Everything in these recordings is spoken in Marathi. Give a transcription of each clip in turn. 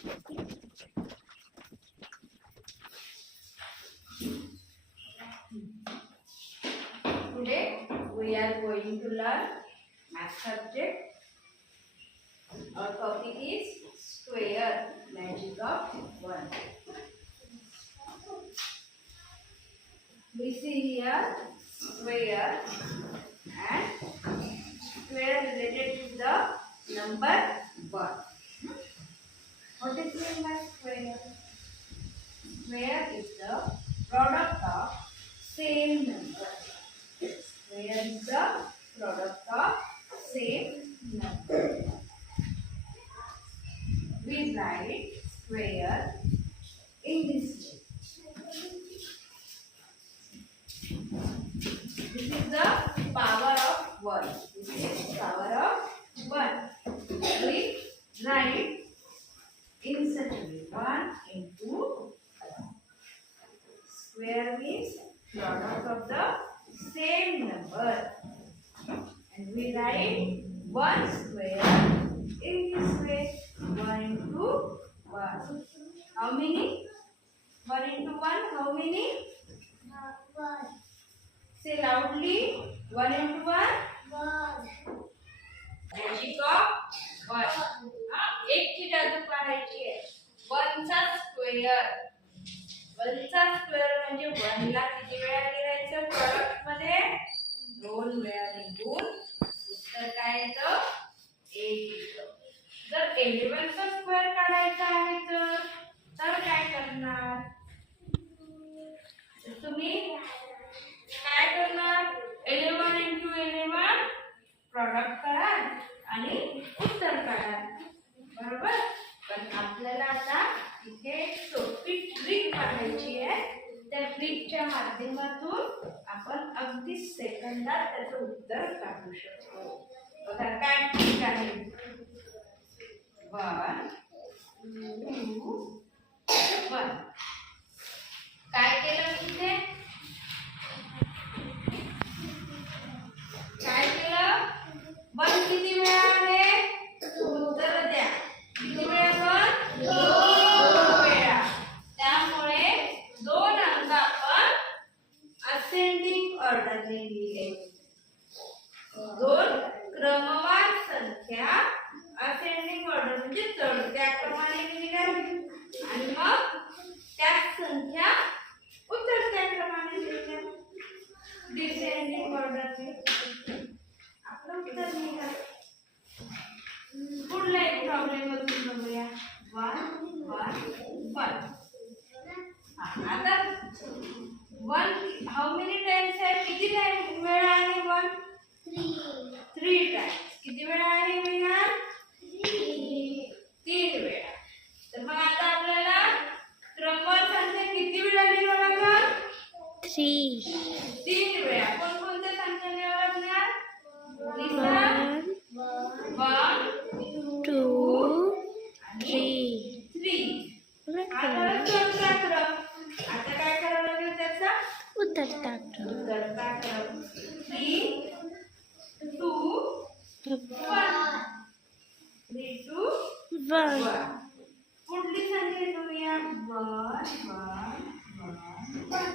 Today we are going to learn math subject. Our topic is square, magic of 1. We see here square and square related to the number 1. What is meant by square? Square is the product of same number. Square is the product of same number. We write square in this way. This is the power of 1. This is power of 1. We write in such a way. 1 into square means product of the same number. And we write 1 square in this way. 1 into 1. How many? 1 into 1, how many? 1. Say loudly. 1 into 1? 1. Magic of 1. एक ची जादू काढायची आहे. 1 चा स्क्वेअर. 1 चा स्क्वेअर म्हणजे 1 ला किती वेळा लिहायचं प्रोडक्ट मध्ये? 2 वेळा लिहून उत्तर काय येतं? 1 येतं. जर 11 चा स्क्वेअर काढायचा आहे तर काय करणार? तुम्ही काय करणार? 11 into 11 प्रोडक्ट काढा आणि उत्तर काढा. बरोबर? पण आपल्याला आता इथे एक सोपी ट्रिक काढायची आहे. त्या ट्रिकच्या माध्यमातून आपण अगदी सेकंदात त्याचं उत्तर काढू शकतो. बघा काय ट्रिक आहे. 1 2 1. काय केलं इथे? काय केलं? 1 किती वेळा आहे? उत्तर द्या. किती वेळा? 2 वेळा. त्यामुळे 2 अंक आपण असेंडिंग ऑर्डरने लिहिले. 2 क्रमवार संख्या असेंडिंग ऑर्डर म्हणजे चढत्या क्रमाने लिहिल्या आणि मग त्याच संख्या उतरत्या क्रमाने लिहिल्या. डिसेंडिंग ऑर्डरने आपलं उत्तर लिहिलं. पुढला एक प्रॉब्लेम बघून बघूया. 1 1 1. आता 1 हाऊ मेनी टाइम्स आहे? किती टाइम वेळा आहे 1? 3 टाइम्स. किती वेळा आहे वेळा? 3 वेळा. तर मग आता आपल्याला क्रमवार संख्या किती वेळा लिहावं लागेल? 3 वेळा. कोणकोणत्या संख्या लिहावं लागणार? 1 2 3. आता चौथा क्रम. आता काय करावं लागेल त्याचा? उतरता क्रम. 3 2 1. 3 2 1. पुढली संख्या घेऊया. 1 1 1 1.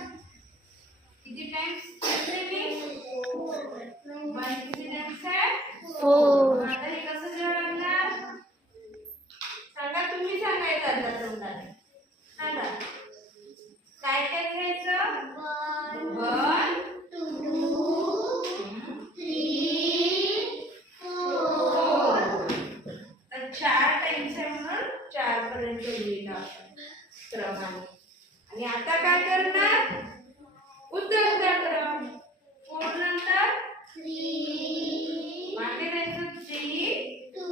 किती टाइम्स करते मी? 1 किती टाइम्स आहे? 4. आता हे कसं लिहावं लागणार? सांगा, तुम्ही सांगायचं आता तोंडाने. सांगा काय काय घ्यायचं? 1 2 3 4. तर 4 टाइम्स आहे म्हणून 4 पर्यंत लिहिलं आपण क्रमाने. आणि आता काय करणार? उतरता क्रम. 4 नंतर 3 मागे जायचं. 3 2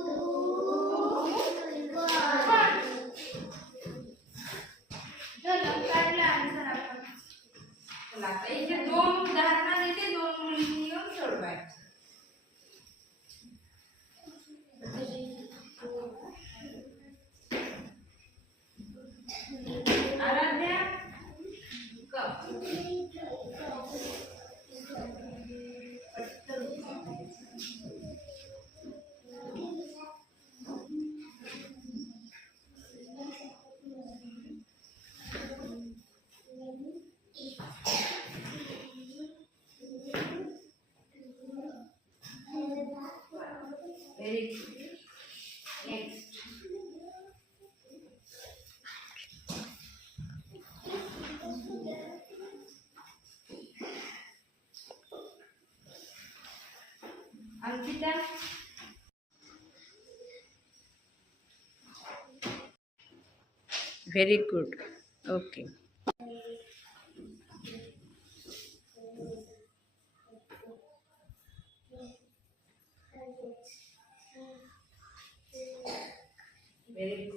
1. झालं. काढलं आन्सर आपण. चला आता इथे 2 उदाहरणं देते. 2 मुलींनी येऊन सोडवायचं. Aaradhya cup Very good. Next. Ankita. Very good. Okay. Very